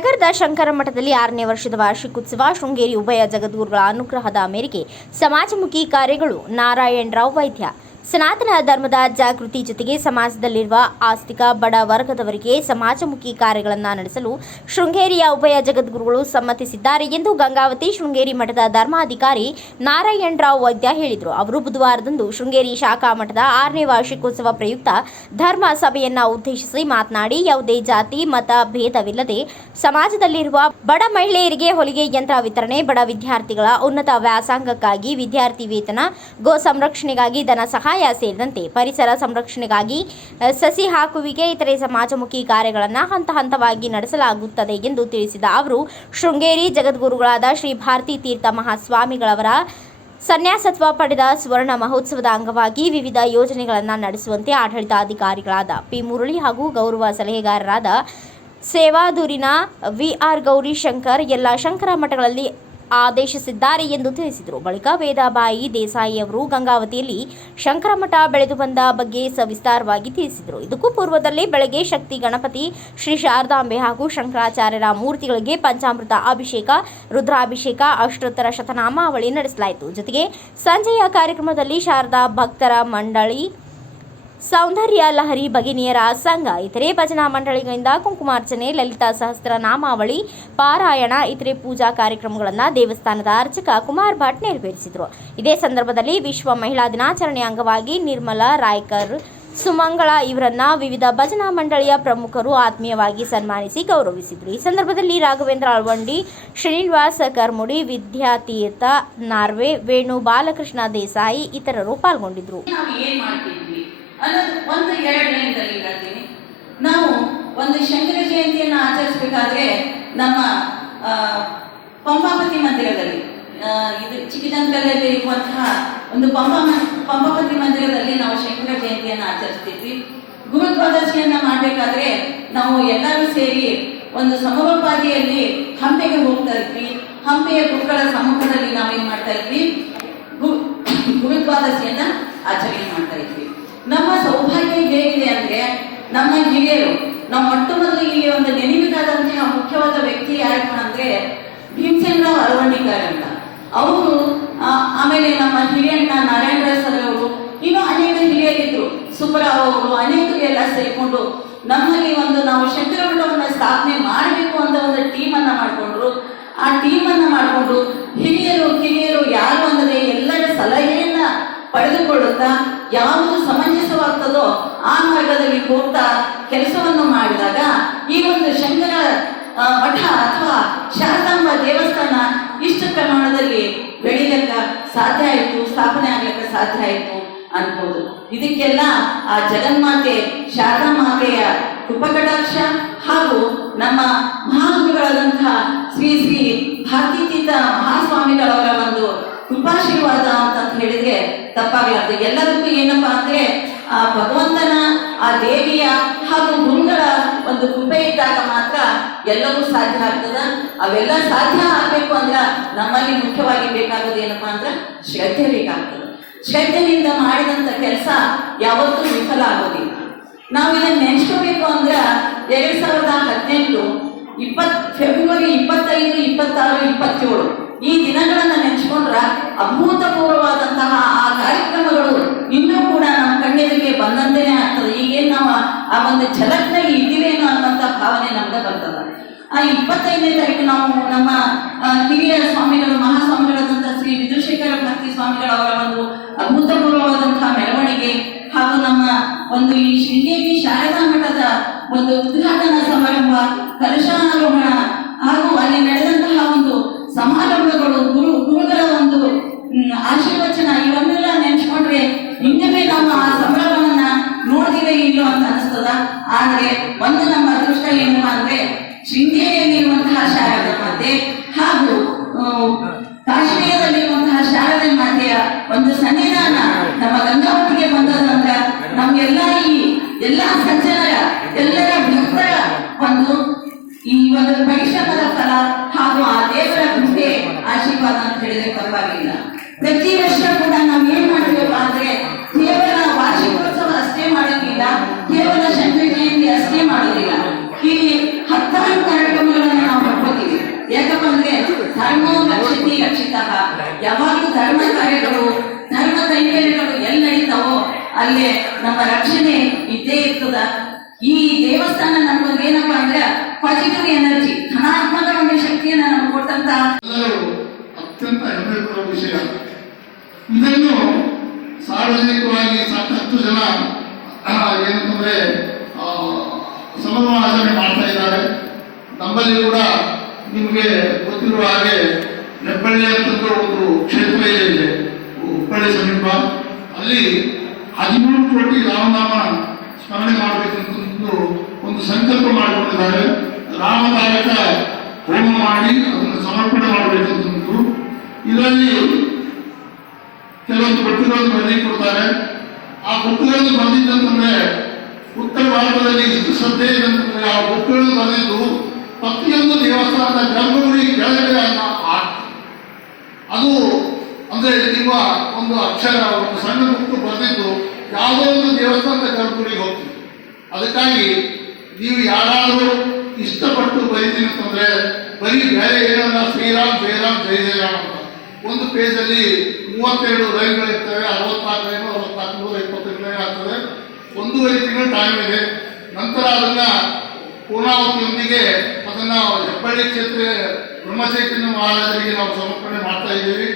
ನಗರದ ಶಂಕರ ಮಠದಲ್ಲಿ ಆರನೇ ವರ್ಷದ ವಾರ್ಷಿಕೋತ್ಸವ ಶೃಂಗೇರಿ ಉಭಯ ಜಗದ್ಗುರುಗಳ ಅನುಗ್ರಹದ ಮೇರೆಗೆ ಸಮಾಜಮುಖಿ ಕಾರ್ಯಗಳು ನಾರಾಯಣರಾವ್ ವೈದ್ಯ ಸನಾತನ ಧರ್ಮದ ಜಾಗೃತಿ ಜೊತೆಗೆ ಸಮಾಜದಲ್ಲಿರುವ ಆಸ್ತಿಕ ಬಡ ವರ್ಗದವರಿಗೆ ಸಮಾಜಮುಖಿ ಕಾರ್ಯಗಳನ್ನು ನಡೆಸಲು ಶೃಂಗೇರಿಯ ಉಭಯ ಜಗದ್ಗುರುಗಳು ಸಮ್ಮತಿಸಿದ್ದಾರೆ ಎಂದು ಗಂಗಾವತಿ ಶೃಂಗೇರಿ ಮಠದ ಧರ್ಮಾಧಿಕಾರಿ ನಾರಾಯಣರಾವ್ ವೈದ್ಯ ಹೇಳಿದರು. ಅವರು ಬುಧವಾರದಂದು ಶೃಂಗೇರಿ ಶಾಖಾ ಮಠದ ಆರನೇ ವಾರ್ಷಿಕೋತ್ಸವ ಪ್ರಯುಕ್ತ ಧರ್ಮ ಸಭೆಯನ್ನು ಉದ್ದೇಶಿಸಿ ಮಾತನಾಡಿ, ಯಾವುದೇ ಜಾತಿ, ಮತ, ಭೇದವಿಲ್ಲದೆ ಸಮಾಜದಲ್ಲಿರುವ ಬಡ ಮಹಿಳೆಯರಿಗೆ ಹೊಲಿಗೆ, ಯಂತ್ರ ವಿತರಣೆ, ಬಡ ವಿದ್ಯಾರ್ಥಿಗಳ ಉನ್ನತ ವ್ಯಾಸಂಗಕ್ಕಾಗಿ ವಿದ್ಯಾರ್ಥಿ ವೇತನ, ಗೋ ಸಂರಕ್ಷಣೆಗಾಗಿ ಧನ ಸಹಾಯ ಸೇರಿದಂತೆ ಪರಿಸರ ಸಂರಕ್ಷಣೆಗಾಗಿ ಸಸಿ ಹಾಕುವಿಕೆ ಇತರೆ ಸಮಾಜಮುಖಿ ಕಾರ್ಯಗಳನ್ನು ಹಂತ ಹಂತವಾಗಿ ನಡೆಸಲಾಗುತ್ತದೆ ಎಂದು ತಿಳಿಸಿದ ಅವರು, ಶೃಂಗೇರಿ ಜಗದ್ಗುರುಗಳಾದ ಶ್ರೀ ಭಾರತೀ ತೀರ್ಥ ಮಹಾಸ್ವಾಮಿಗಳವರ ಸನ್ಯಾಸತ್ವ ಪಡೆದ ಸುವರ್ಣ ಮಹೋತ್ಸವದ ಅಂಗವಾಗಿ ವಿವಿಧ ಯೋಜನೆಗಳನ್ನು ನಡೆಸುವಂತೆ ಆಡಳಿತಾಧಿಕಾರಿಗಳಾದ ಪಿ ಮುರಳಿ ಹಾಗೂ ಗೌರವ ಸಲಹೆಗಾರರಾದ ಸೇವಾದೂರಿನ ವಿಆರ್ ಗೌರಿಶಂಕರ್, ಎಲ್ಲ ಶಂಕರ ಮಠಗಳಲ್ಲಿ ಆದೇಶಿಸಿದ್ದಾರೆ ಎಂದು ತಿಳಿಸಿದರು. ಬಳಿಕ ವೇದಾಬಾಯಿ ದೇಸಾಯಿ ಅವರು ಗಂಗಾವತಿಯಲ್ಲಿ ಶಂಕರಮಠ ಬೆಳೆದು ಬಂದ ಬಗ್ಗೆ ಸವಿಸ್ತಾರವಾಗಿ ತಿಳಿಸಿದರು. ಇದಕ್ಕೂ ಪೂರ್ವದಲ್ಲಿ ಬೆಳಗ್ಗೆ ಶಕ್ತಿ ಗಣಪತಿ, ಶ್ರೀ ಶಾರದಾಂಬೆ ಹಾಗೂ ಶಂಕರಾಚಾರ್ಯರ ಮೂರ್ತಿಗಳಿಗೆ ಪಂಚಾಮೃತ ಅಭಿಷೇಕ, ರುದ್ರಾಭಿಷೇಕ, ಅಷ್ಟೋತ್ತರ ಶತನಾಮಾವಳಿ ನಡೆಸಲಾಯಿತು. ಜೊತೆಗೆ ಸಂಜೆಯ ಕಾರ್ಯಕ್ರಮದಲ್ಲಿ ಶಾರದಾ ಭಕ್ತರ ಮಂಡಳಿ ಸೌಂದರ್ಯ ಲಹರಿ ಭಗಿನಿಯರ ಸಂಘ. ಇತರೆ ಭಜನಾ ಮಂಡಳಿಗಳಿಂದ ಕುಂಕುಮಾರ್ಚನೆ ಲಲಿತಾ ಸಹಸ್ರ ನಾಮಾವಳಿ, ಪಾರಾಯಣ, ಇತರೆ ಪೂಜಾ ಕಾರ್ಯಕ್ರಮಗಳನ್ನು ದೇವಸ್ಥಾನದ ಅರ್ಚಕ ಕುಮಾರ್ ಭಟ್ ನೆರವೇರಿಸಿದರು. ಇದೇ ಸಂದರ್ಭದಲ್ಲಿ ವಿಶ್ವ ಮಹಿಳಾ ದಿನಾಚರಣೆ ಅಂಗವಾಗಿ ನಿರ್ಮಲಾ ರಾಯ್ಕರ್, ಸುಮಂಗಳ ಇವರನ್ನ ವಿವಿಧ ಭಜನಾ ಮಂಡಳಿಯ ಪ್ರಮುಖರು ಆತ್ಮೀಯವಾಗಿ ಸನ್ಮಾನಿಸಿ ಗೌರವಿಸಿದರು. ಈ ಸಂದರ್ಭದಲ್ಲಿ ರಾಘವೇಂದ್ರ ಅಳ್ವಂಡಿ, ಶ್ರೀನಿವಾಸ ಕರ್ಮುಡಿ, ವಿದ್ಯಾತೀರ್ಥ ನಾರ್ವೆ, ವೇಣು ಬಾಲಕೃಷ್ಣ ದೇಸಾಯಿ ಇತರರು ಪಾಲ್ಗೊಂಡಿದ್ದರು ಅನ್ನೋದು ಒಂದು ಎರಡು ಲೈನ್ದಲ್ಲಿ ಹೇಳ್ತೀನಿ. ನಾವು ಒಂದು ಶಂಕರ ಜಯಂತಿಯನ್ನು ಆಚರಿಸಬೇಕಾದ್ರೆ ನಮ್ಮ ಪಂಪಾಪತಿ ಮಂದಿರದಲ್ಲಿ ಇದು ಚಿಕ್ಕಜಂಕಲಲ್ಲಿ ಇರುವಂತಹ ಒಂದು ಪಂಪ, ಪಂಪಾಪತಿ ಮಂದಿರದಲ್ಲಿ ನಾವು ಶಂಕರ ಜಯಂತಿಯನ್ನು ಆಚರಿಸ್ತಿದ್ವಿ. ಗುರುದ್ವಾದಶಿಯನ್ನ ಮಾಡಬೇಕಾದ್ರೆ ನಾವು ಎಲ್ಲರೂ ಸೇರಿ ಒಂದು ಸಮರೋಪಾದಿಯಲ್ಲಿ ಹಂಪೆಗೆ ಹೋಗ್ತಾ ಇದ್ವಿ. ಹಂಪೆಯ ಗುರುಗಳ ಸಮ್ಮುಖದಲ್ಲಿ ನಾವೇನ್ ಮಾಡ್ತಾ ಇದ್ವಿ? ಗುರುದ್ವಾದಶಿಯನ್ನ ಆಚರಣೆ ಮಾಡ್ತಾ ಇದ್ವಿ. ಹೇಗಿದೆ ಅಂದ್ರೆ ನಮ್ಮ ಹಿರಿಯರು ನಾವು ಮೊಟ್ಟ ಮೊದಲು ಇಲ್ಲಿ ಒಂದು ನೆನಪಿಗಾದಂತಹ ಮುಖ್ಯವಾದ ವ್ಯಕ್ತಿ ಯಾರಪ್ಪ ಅಂದ್ರೆ ಭೀಮಸೇನರಾವ್ ಅಳವಡಿಕರ್ ಅಂತ. ಅವರು ಆಮೇಲೆ ನಮ್ಮ ಹಿರಿಯಣ್ಣ ನಾರಾಯಣ ಸರ್ ಅವರು ಇನ್ನು ಅನೇಕ ಹಿರಿಯರಿದ್ರು. ಸುಬ್ಬರಾವ್ ಅವರು ಅನೇಕರು ಎಲ್ಲ ಸೇರಿಕೊಂಡು ನಮ್ಮಲ್ಲಿ ಒಂದು ನಾವು ಶಂಕರಗುಡವನ್ನ ಸ್ಥಾಪನೆ ಮಾಡಬೇಕು ಅಂತ ಒಂದು ಟೀಮ್ ಅನ್ನ ಮಾಡಿಕೊಂಡ್ರು. ಆ ಟೀಮ್ ಅನ್ನ ಮಾಡಿಕೊಂಡು ಹಿರಿಯರು, ಕಿರಿಯರು ಯಾರು ಅಂದರೆ ಎಲ್ಲರ ಸಲಹೆಯನ್ನ ಪಡೆದುಕೊಳ್ಳುತ್ತಾ ಯಾವುದು ಸಮಂಜಸವಾಗ್ತದೋ ಆ ಮಾರ್ಗದಲ್ಲಿ ಹೋಗ್ತಾ ಕೆಲಸವನ್ನು ಮಾಡಿದಾಗ ಈ ಒಂದು ಶಂಕರ ಮಠ ಅಥವಾ ಶಾರದಾಂಬ ದೇವಸ್ಥಾನ ಇಷ್ಟು ಪ್ರಮಾಣದಲ್ಲಿ ಬೆಳಿಲಕ್ಕ ಸಾಧ್ಯ ಆಯಿತು, ಸ್ಥಾಪನೆ ಆಗ್ಲಿಕ್ಕೆ ಸಾಧ್ಯ ಆಯಿತು ಅನ್ಬೋದು. ಇದಕ್ಕೆಲ್ಲ ಆ ಜಗನ್ಮಾತೆ ಶಾರದಾ ಮಾತೆಯ ಕೃಪಕಟಾಕ್ಷ ಹಾಗೂ ನಮ್ಮ ಮಹಾಗುರುಗಳಾದಂತಹ ಶ್ರೀ ಶ್ರೀ ಭಾರತೀತೀತ ಮಹಾಸ್ವಾಮಿಗಳವರ ಒಂದು ಕೃಪಾಶೀರ್ವಾದ ಅಂತ ಹೇಳಿದ್ರೆ ತಪ್ಪಾಗಲಾರ್ದು. ಎಲ್ಲದಕ್ಕೂ ಏನಪ್ಪಾ ಅಂದ್ರೆ ಆ ಭಗವಂತನ, ಆ ದೇವಿಯ ಹಾಗೂ ಗುರುಗಳ ಒಂದು ಕೃಪೆ ಇದ್ದಾಗ ಮಾತ್ರ ಎಲ್ಲವೂ ಸಾಧ್ಯ ಆಗ್ತದ. ಅವೆಲ್ಲ ಸಾಧ್ಯ ಆಗ್ಬೇಕು ಅಂದ್ರೆ ನಮ್ಮಲ್ಲಿ ಮುಖ್ಯವಾಗಿ ಬೇಕಾಗೋದು ಏನಪ್ಪಾ ಅಂದ್ರೆ ಶ್ರದ್ಧೆ ಬೇಕಾಗ್ತದೆ. ಶ್ರದ್ಧೆಯಿಂದ ಮಾಡಿದಂತ ಕೆಲಸ ಯಾವತ್ತೂ ವಿಫಲ ಆಗೋದಿಲ್ಲ. ನಾವು ಇದನ್ನ ನೆನೆಸ್ಕೋಬೇಕು ಅಂದ್ರೆ ಎರಡ್ ಸಾವಿರದ ಹದಿನೆಂಟು, ಇಪ್ಪತ್, ಫೆಬ್ರವರಿ ಇಪ್ಪತ್ತೈದು, ಇಪ್ಪತ್ತಾರು, ಇಪ್ಪತ್ತೇಳು ಈ ದಿನಗಳನ್ನ ನೆನೆಸ್ಕೊಂಡ್ರ ಅಭೂತಪೂರ್ವವಾದಂತಹ ಆ ಕಾರ್ಯಕ್ರಮಗಳು ಇನ್ನೂ ಕೂಡ ಬಂದಂತೆಯೇ ಆಗ್ತದೆ. ಈಗೇನ್ ನಾವು ಆ ಒಂದು ಝಲಕ್ನಲ್ಲಿ ಇದ್ದೀವೇನೋ ಅನ್ನೋಂಥ ಭಾವನೆ ನಮ್ಗೆ ಬರ್ತದ. ಆ ಇಪ್ಪತ್ತೈದನೇ ತಾರೀಕು ನಾವು ನಮ್ಮ ಹಿರಿಯ ಸ್ವಾಮಿಗಳು ಮಹಾಸ್ವಾಮಿಗಳಾದಂಥ ಶ್ರೀ ವಿಧುಶೇಖರ ಭಕ್ತಿ ಸ್ವಾಮಿಗಳವರ ಒಂದು ಅಭೂತಪೂರ್ವವಾದಂತಹ ಮೆರವಣಿಗೆ ಹಾಗೂ ನಮ್ಮ ಒಂದು ಈ ಶೃಂಗೇರಿ ಶಾರದಾ ಮಠದ ಒಂದು ಉದ್ಘಾಟನಾ ಸಮಾರಂಭ, ಕಲಶಾರೋಹಣ ಹಾಗೂ ಅಲ್ಲಿ ನಡೆದಂತಹ ಒಂದು ಸಮಾರಂಭಗಳು ಗುರು ಗುರುಗಳ ಒಂದು ಹ್ಮ್, ಆಶೀರ್ವಚನ ಇವನ್ನೆಲ್ಲ ನೆನೆಸ್ಕೊಂಡ್ರೆ ಇನ್ನೊಮ್ಮೆ ನಾವು ಆ ಸಂಭ್ರಮವನ್ನ ನೋಡ್ತೀವಿ ಇಲ್ಲೋ ಅಂತ ಅನಿಸ್ತದ ಆದ್ರೆ ಒಂದು ನಮ್ಮ ಅದೃಷ್ಟ ಏನು ಅಂದ್ರೆ ಶೃಂಗೇರಿಯಲ್ಲಿರುವಂತಹ ಶಾರದೆ ಮಾತೆ ಹಾಗೂ ಕಾಶ್ಮೀರದಲ್ಲಿರುವಂತಹ ಶಾರದೆ ಮಾತೆಯ ಒಂದು ಸನ್ನಿಧಾನ ನಮ್ಮ ಗಂಗಾವತಿಗೆ ಬಂದದಂತ ನಮ್ಗೆಲ್ಲ ಈ ಎಲ್ಲಾ ಸಜ್ಜನರ, ಎಲ್ಲರ ಭಕ್ತರ ಒಂದು ಈ ಒಂದು ಪರಿಶ್ರಮದ ಫಲ ಹಾಗೂ ಆ ದೇವರ ಕೃಪೆ ಆಶೀರ್ವಾದ ಅಂತ ಹೇಳಿದ್ರೆ ಪರವಾಗಿಲ್ಲ. ಪ್ರತಿ ವರ್ಷ ಕೂಡ ನಾವು ನಮ್ಮ ರಕ್ಷಣೆ ಇದ್ದೇ ಇರ್ತದ. ಈ ದೇವಸ್ಥಾನ ನಮ್ಗೊಂದು ಏನಪ್ಪಾ ಅಂದ್ರೆ ಪಾಸಿಟಿವ್ ಎನರ್ಜಿ ಧನಾತ್ಮಕ ಒಂದು ಶಕ್ತಿಯನ್ನ ನಮ್ಗೆ ಕೊಟ್ಟಂತ ಅತ್ಯಂತ ಹೆಮ್ಮೆ ಪಡುವ ವಿಷಯ. ಇದನ್ನು ಸಾರ್ವಜನಿಕವಾಗಿ ಸಾಕಷ್ಟು ಜನ ಏನಂತಂದ್ರೆ ಆ, ಸಂಭ್ರಮಾಚರಣೆ ಮಾಡ್ತಾ ಇದ್ದಾರೆ. ನಮ್ಮಲ್ಲಿ ಕೂಡ ನಿಮಗೆ ಗೊತ್ತಿರುವ ಹಾಗೆ ಹೆಬ್ಬಳ್ಳಿ ಅಂತಂದ್ರೆ ಒಂದು ಕ್ಷೇತ್ರ ಇದೆ ಹುಬ್ಬಳ್ಳಿ ಸಮೀಪ. ಅಲ್ಲಿ ಹದಿಮೂರು ಕೋಟಿ ರಾಮನಾಮ ಸ್ಮರಣೆ ಮಾಡಬೇಕಂತಂದು ಒಂದು ಸಂಕಲ್ಪ ಮಾಡಿಕೊಂಡಿದ್ದಾರೆ. ರಾಮದಾಯಕ ಹೋಮ ಮಾಡಿ ಅದನ್ನು ಸಮರ್ಪಣೆ ಮಾಡಬೇಕಂತಂದು ಇದರಲ್ಲಿ ಕೆಲವೊಂದು ಬಟ್ಟೆಗಳನ್ನು ಬರೆದಿ ಕೊಡ್ತಾರೆ? ಆ ಬುಕ್ಗಳನ್ನು ಬರೆದಿದ್ದಂತಂದ್ರೆ ಉತ್ತರ ಭಾರತದಲ್ಲಿ ಇಷ್ಟು ಶ್ರದ್ಧೆ ಇದೆ ಅಂತಂದ್ರೆ ಆ ಬುಕ್ಗಳನ್ನು ಬರೆದಿದ್ದು ಪ್ರತಿಯೊಂದು ದೇವಸ್ಥಾನದ ಗರ್ಭಗುಡಿ ಕೆಳಗಡೆ ಅದು ಅಂದ್ರೆ ನಿಮ್ಮ ಒಂದು ಅಕ್ಷರ, ಒಂದು ಸಣ್ಣ ಮುಕ್ತು ಬರೆದಿದ್ದು ಯಾವುದೋ ಒಂದು ದೇವಸ್ಥಾನದ ಗರ್ಭಗುಡಿಗೆ ಹೋಗ್ತೀವಿ. ಅದಕ್ಕಾಗಿ ನೀವು ಯಾರಾದರೂ ಇಷ್ಟಪಟ್ಟು ಬರೀತೀನಿ ಅಂತಂದ್ರೆ, ಬರೀ ಬೇರೆ ಏನಲ್ಲ, ಶ್ರೀರಾಮ್, ಜಯರಾಮ್ ಜಯ ಜಯರಾಮ್ ಅಂತ. ಒಂದು ಪೇಜಲ್ಲಿ ಮೂವತ್ತೆರಡು ಲೈನ್ಗಳಿರ್ತವೆ ಅರವತ್ನಾಲ್ಕು ರೈಲು, ಅರವತ್ನಾಲ್ಕು ನೂರ ಇಪ್ಪತ್ತೈದು ಲೈನ್ ಆಗ್ತದೆ. ಒಂದೂವರೆ ತಿಂಗಳು ಟೈಮ್ ಇದೆ. ನಂತರ ಅದನ್ನ ಪೂರ್ಣಾವತಿಯೊಂದಿಗೆ ಅದನ್ನ ಹೆಬ್ಬಳ್ಳಿ ಕ್ಷೇತ್ರ ಬ್ರಹ್ಮಚೈತನ್ಯ ಮಹಾರಾಜರಿಗೆ ನಾವು ಸಮರ್ಪಣೆ ಮಾಡ್ತಾ ಇದ್ದೀವಿ.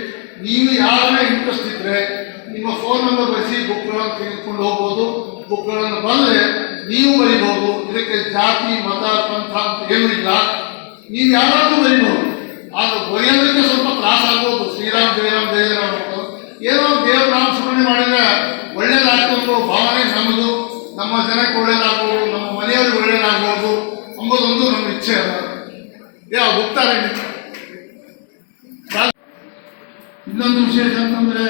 ನೀವು ಯಾರನ್ನ ಇಂಟ್ರೆಸ್ಟ್ ಇದ್ರೆ ನಿಮ್ಮ ಫೋನ್ ನಂಬರ್ ಬರೆಸಿ ಬುಕ್ಗಳನ್ನು ತೆಗೆದುಕೊಂಡು ಹೋಗ್ಬೋದು. ಬುಕ್ಗಳನ್ನು ಬಂದ್ರೆ ನೀವು ಬರಿಬಹುದು. ಇದಕ್ಕೆ ಜಾತಿ, ಮತ, ಪಂಥ ಅಂತ ಏನೂ ಇಲ್ಲ. ನೀವು ಯಾರಾದರೂ ಬರಿಬಹುದು. ಆದ್ರೆ ಬರೆಯೋದಕ್ಕೆ ಸ್ವಲ್ಪ ತ್ರಾಸ ಆಗ್ಬೋದು. ಶ್ರೀರಾಮ್, ಜಯರಾಮ್ ಜಯ ಜಯರಾಮ್ ಅಂತ ಏನೋ ದೇವರ ನಾಮ ಸ್ಮರಣೆ ಮಾಡಿದ್ರೆ ಒಳ್ಳೇದಾಗ್ತಂದು ಭಾವನೆ ನಮ್ಮದು. ನಮ್ಮ ಜನಕ್ಕೆ ಒಳ್ಳೇದಾಗ್ಬೋದು, ನಮ್ಮ ಮನೆಯವ್ರಿಗೆ ಒಳ್ಳೇದಾಗ್ಬೋದು ಅಂಬೋದೊಂದು ನಮ್ಮ ಇಚ್ಛೆ ಅಲ್ಲ. ಯಾವ ಹೋಗ್ತಾರೆ ಇನ್ನೊಂದು ವಿಶೇಷ ಅಂತಂದ್ರೆ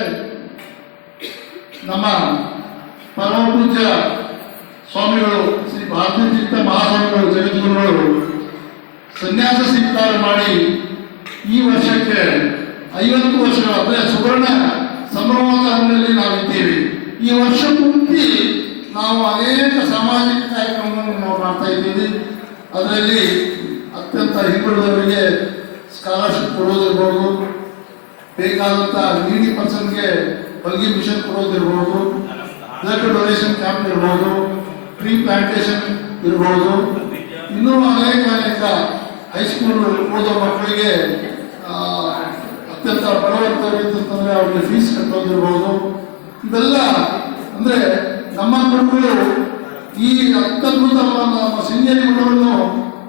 ನಮ್ಮ ಪರಮ ಪೂಜ್ಯ ಸ್ವಾಮಿಗಳು ಶ್ರೀ ಭಾರತೀಯ ಚಿತ್ತ ಮಹಾಸ್ವಾಮಿಗಳು ಜಗದ್ಗುರುಗಳು ಸನ್ಯಾಸ ಸ್ವೀಕಾರ ಮಾಡಿ ಈ ವರ್ಷಕ್ಕೆ ಐವತ್ತು ವರ್ಷಗಳ, ಅಂದರೆ ಸುವರ್ಣ ಸಂಭ್ರಮದಲ್ಲಿ ನಾವು ಇದ್ದೇವೆ ಈ ವರ್ಷ ಪೂರ್ತಿ ನಾವು ಅನೇಕ ಸಾಮಾಜಿಕ ಕಾರ್ಯಕ್ರಮಗಳನ್ನು ನಾವು ಮಾಡ್ತಾ ಇದ್ದೀವಿ. ಅದರಲ್ಲಿ ಅತ್ಯಂತ ಹಿಂದುಳಿದವರಿಗೆ ಸ್ಕಾಲರ್ಶಿಪ್ ಕೊಡೋದಿರ್ಬೋದು ಬೇಕಾದಂಥ ನೀಡಿ ಪರ್ಸನ್ಗೆ ಹೊಲಿಗೆ ಮಿಷನ್ ಕೊಡೋದಿರ್ಬೋದು ಬ್ಲಡ್ ಡೊನೇಷನ್ ಕ್ಯಾಂಪ್ ಇರ್ಬೋದು ಟ್ರೀ ಪ್ಲಾಂಟೇಶನ್ ಇರ್ಬೋದು. ಇನ್ನೂ ಅನೇಕ ಅನೇಕ ಹೈಸ್ಕೂಲ್ ಓದೋ ಮಕ್ಕಳಿಗೆ ಅತ್ಯಂತ ಬಡವರ್ತಂದ್ರೆ ಅವ್ರಿಗೆ ಫೀಸ್ ಕಟ್ಟೋದಿರ್ಬೋದು ಇದೆಲ್ಲ ಅಂದ್ರೆ ನಮ್ಮ ಮಕ್ಕಳು ಈ ಅತ್ಯದ್ಭುತ ನಮ್ಮ ಸಿಂಗೇರಿ ಮಠವನ್ನು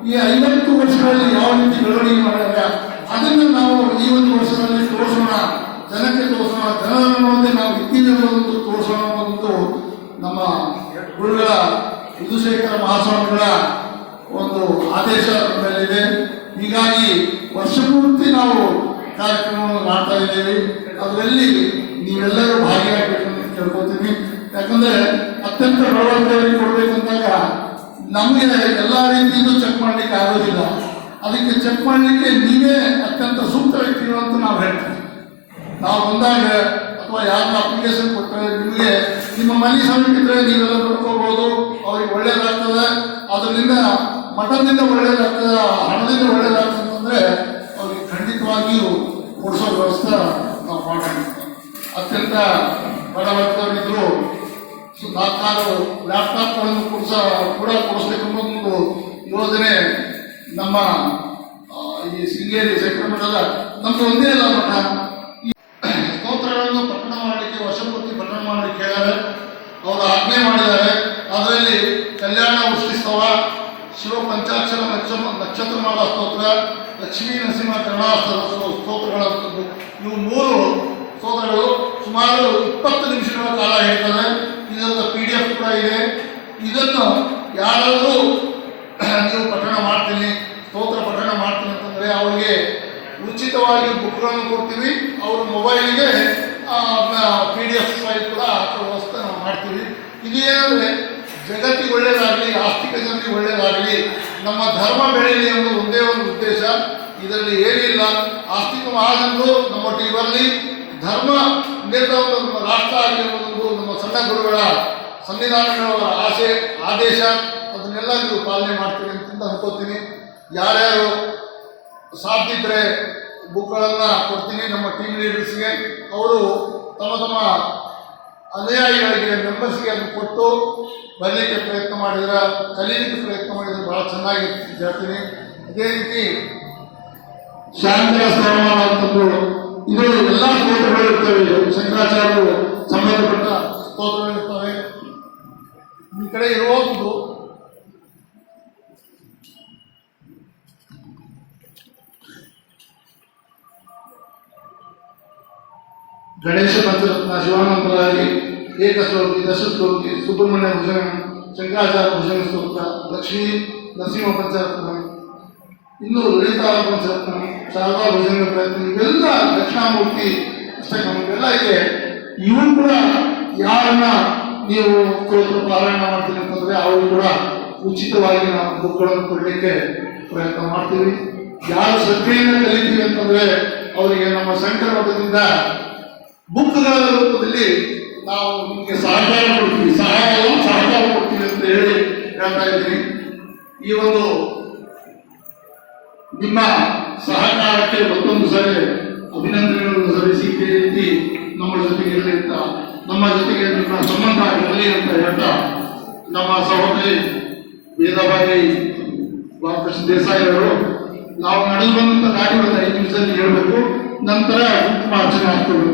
ಈ ಐವತ್ತು ವರ್ಷಗಳಲ್ಲಿ ಯಾವ ರೀತಿ ಬೆಳವಣಿಗೆ ಮಾಡಿದ್ದಾರೆ ಅದನ್ನು ನಾವು ಈ ಒಂದು ವರ್ಷದಲ್ಲಿ ಜನಕ್ಕೆ ತೋರಿಸೋಣ ಜನರನ್ನು ನಾವು ಅನ್ನೋದೊಂದು ತೋರಿಸೋಣ ಅನ್ನೋದೊಂದು ನಮ್ಮ ಗುರುಗಳ ವಿಧುಶೇಖರ ಮಹಾಸ್ವಾಮಿಗಳ ಒಂದು ಆದೇಶ ಮೇಲಿದೆ. ಹೀಗಾಗಿ ವರ್ಷ ಪೂರ್ತಿ ನಾವು ಕಾರ್ಯಕ್ರಮವನ್ನು ಮಾಡ್ತಾ ಇದ್ದೇವೆ. ಅದರಲ್ಲಿ ನೀವೆಲ್ಲರೂ ಭಾಗಿಯಾಗಬೇಕು ಅಂತ ಕೇಳ್ಕೊತೀನಿ. ಯಾಕಂದ್ರೆ ಅತ್ಯಂತ ಬಡವರ್ಗದವರಿಗೆ ಕೊಡಬೇಕಂದಾಗ ನಮಗೆ ಎಲ್ಲ ರೀತಿಯಿಂದ ಚೆಕ್ ಮಾಡ್ಲಿಕ್ಕೆ ಆಗೋದಿಲ್ಲ. ಅದಕ್ಕೆ ಚೆಕ್ ಮಾಡಲಿಕ್ಕೆ ನೀವೇ ಅತ್ಯಂತ ಸೂಕ್ತ ವ್ಯಕ್ತಿಗಳು ಅಂತ ನಾವು ಹೇಳ್ತೀವಿ. ನಾವು ಬಂದಾಗ ಅಥವಾ ಯಾರನ್ನ ಅಪ್ಲಿಕೇಶನ್ ಕೊಟ್ಟರೆ ನಿಮಗೆ, ನಿಮ್ಮ ಮನೆ ಸಮೀಪಿದ್ರೆ ನೀವೆಲ್ಲ ನೋಡ್ಕೋಬಹುದು ಅವ್ರಿಗೆ ಒಳ್ಳೇದಾಗ್ತದೆ. ಅದರಿಂದ ಮಠದಿಂದ ಒಳ್ಳೇದಾಗ್ತದೆ, ಹಣದಿಂದ ಒಳ್ಳೇದಾಗ್ತದೆ ಅವ್ರಿಗೆ ಖಂಡಿತವಾಗಿಯೂ ಕೊಡಿಸೋ ವ್ಯವಸ್ಥೆ ನಾವು ಮಾಡೋಣ. ಅತ್ಯಂತ ಬಡವರ್ಗದವರಿದ್ರು ಸೊ ನಾಲ್ಕಾರು ಲ್ಯಾಪ್ಟಾಪ್ಗಳನ್ನು ಕೊಡಿಸ, ಕೂಡ ಕೊಡಿಸ್ಬೇಕೆಂಬ ಒಂದು ಯೋಜನೆ ನಮ್ಮ ಈ ಸಿಂಗೇರಿ ಸೆಕ್ಟರ್ ಮಠದ ನಮ್ದು ಒಂದೇ ಅಲ್ಲ ಮಠ. ಪಠಣ ಮಾಡಲಿಕ್ಕೆ ಹೇಳಿದ್ದಾರೆ ಅವರು ಆಜ್ಞೆ ಮಾಡಿದ್ದಾರೆ. ಅದರಲ್ಲಿ ಕಲ್ಯಾಣ ಉತ್ಸವ ಶಿವ ಪಂಚಾಕ್ಷರ ನಕ್ಷತ್ರ, ನಕ್ಷತ್ರಮಾಲ ಸ್ತೋತ್ರ, ಲಕ್ಷ್ಮೀ ನರಸಿಂಹ ಕರುಣಾಸ್ತ್ರ ಸ್ತೋತ್ರಗಳ ಇವು ಮೂರು ಸ್ತೋತ್ರಗಳು ಸುಮಾರು ಇಪ್ಪತ್ತು ನಿಮಿಷಗಳ ಕಾಲ ಹೇಳ್ತಾರೆ ಇದರ ಪಿ ಡಿ ಎಫ್ ಕೂಡ ಇದೆ. ಇದನ್ನು ಯಾರಾದರೂ ನೀವು ಪಠಣ ಮಾಡ್ತೀನಿ, ಸ್ತೋತ್ರ ಪಠಣ ಮಾಡ್ತೀನಿ ಅಂತಂದರೆ ಅವರಿಗೆ ಉಚಿತವಾಗಿ ಬುಕ್ಗಳನ್ನು ಕೊಡ್ತೀವಿ. ಅವರು ಮೊಬೈಲಿಗೆ ಪಿ ಡಿ ಎಫ್ ಫೈಲ್ ಕೂಡ ಹಾಕೋ ವ್ಯವಸ್ಥೆ ನಾವು ಮಾಡ್ತೀವಿ ಇದು ಏನಂದ್ರೆ ಒಳ್ಳೇದಾಗಲಿ ಆಸ್ತಿಕ ಜನರಿಗೆ ಒಳ್ಳೆಯದಾಗಲಿ ನಮ್ಮ ಧರ್ಮ ಬೆಳೆಯಲಿ ಎಂಬ ಒಂದೇ ಒಂದು ಉದ್ದೇಶ. ಇದರಲ್ಲಿ ಏನಿಲ್ಲ, ಆಸ್ತಿಕ ಮಹಾಜನರು ನಮ್ಮೊಟ್ಟಿಗೆ ಬರಲಿ. ಧರ್ಮ ನಿರ್ಧಾರ ನಮ್ಮ ರಾಷ್ಟ್ರ ಆಗಲಿ ಎಂಬುದು ನಮ್ಮ ಸಣ್ಣ ಗುರುಗಳ ಸಂವಿಧಾನಗಳ ಆಸೆ, ಆದೇಶ, ಅದನ್ನೆಲ್ಲ ನೀವು ಪಾಲನೆ ಮಾಡ್ತೀರಿ ಅಂತ ಅನ್ಕೋತೀನಿ. ಯಾರ್ಯಾರು ಸಾಧ್ಯಿದ್ರೆ ಬುಕ್ಗಳನ್ನು ಕೊಡ್ತೀನಿ ನಮ್ಮ ಟೀಮ್ ಲೀಡರ್ಸ್ಗೆ ಅವರು ತಮ್ಮ ತಮ್ಮ ಅನುಯಾಯಿಗಳಿಗೆ ಮೆಂಬರ್ಸ್ಗೆ ಅದು ಕೊಟ್ಟು ಬರಲಿಕ್ಕೆ ಪ್ರಯತ್ನ ಮಾಡಿದ್ರೆ, ಕಲೀಲಿಕ್ಕೆ ಪ್ರಯತ್ನ ಮಾಡಿದ್ರೆ ಭಾಳ ಚೆನ್ನಾಗಿ ಹೇಳ್ತೀನಿ ಅದೇ ರೀತಿ ಶಾಂತಿ ಸ್ಥಾನಮಾನ ಅಂತಂದು ಇದು ಎಲ್ಲ ಸ್ತೋತ್ರಗಳು ಇರ್ತವೆ. ಶಂಕರಾಚಾರ್ಯರು ಸಂಬಂಧಪಟ್ಟ ಸ್ತೋತ್ರಗಳು ಇರ್ತವೆ. ಈ ಕಡೆ ಇರುವಂತದ್ದು ಗಣೇಶ ಪಂಚರತ್ನ ಶಿವಾನಂದರಾಗಿ ಏಕಶ್ಲೋಕಿ ದಶಶ್ಲೋಕಿ ಸುಬ್ರಹ್ಮಣ್ಯ ಭುಜನ ಶಂಕರಾಚಾರ್ಯ ಭುಜನ ಸ್ತೋತ್ರ, ಲಕ್ಷ್ಮೀ ನರಸಿಂಹ ಪಂಚರತ್ನ ಇನ್ನು ಲಲಿತಾ ಪಂಚರತ್ನ, ಶಾರದಾ ಭುಜನ ಪ್ರಯತ್ನ, ಇವೆಲ್ಲ ದಕ್ಷಿಣಾಮೂರ್ತಿ ಅಷ್ಟಕಂ ಇವೆಲ್ಲ ಇದೆ. ಇವು ಕೂಡ ಯಾರನ್ನ ನೀವು ಸ್ತೋತ್ರ ಪಾರಾಯಣ ಮಾಡ್ತೀರಿ ಅಂತಂದ್ರೆ ಅವರು ಕೂಡ ಉಚಿತವಾಗಿ ನಾವು ಬುಕ್ಗಳನ್ನು ಕೊಡಲಿಕ್ಕೆ ಪ್ರಯತ್ನ ಮಾಡ್ತೀವಿ. ಯಾರು ಶ್ರದ್ಧೆಯಿಂದ ಕಲಿತೀವಿ ಅಂತಂದ್ರೆ, ಅವರಿಗೆ ನಮ್ಮ ಸಂಕಲ್ಪದಿಂದ ಬುಕ್ಗಳ ರೂಪದಲ್ಲಿ ನಾವು ನಿಮಗೆ ಸಹಕಾರ ಕೊಡ್ತೀವಿ. ಸಹಾಯ ಸಹಕಾರ ಕೊಡ್ತೀವಿ ಅಂತ ಹೇಳಿ ಹೇಳ್ತಾ ಇದ್ದೀನಿ. ಈ ಒಂದು ನಿಮ್ಮ ಸಹಕಾರಕ್ಕೆ ಮತ್ತೊಂದು ಸರಿ ಅಭಿನಂದನೆಗಳನ್ನು ಸಲ್ಲಿಸಿ ಇದೇ ನಮ್ಮ ಜೊತೆಗೆ ಇರಲಿ ಅಂತ, ನಮ್ಮ ಜೊತೆಗೆ ನಿಮ್ಮ ಸಂಬಂಧ ಇರಲಿ ಅಂತ ಹೇಳ್ತಾ ನಮ್ಮ ಸಹೋದರಿ ವೇದಬಾಯಿ ಬಾಲಕೃಷ್ಣ ದೇಸಾಯಿ ಅವರು, ನಾವು ನಡೆದು ಬಂದಂತ ದಾರಿಗಳನ್ನು ಐದು ನಿಮಿಷದಲ್ಲಿ ಹೇಳಬೇಕು. ನಂತರ ಮಾರ್ಚನೆ ಆಗ್ತದೆ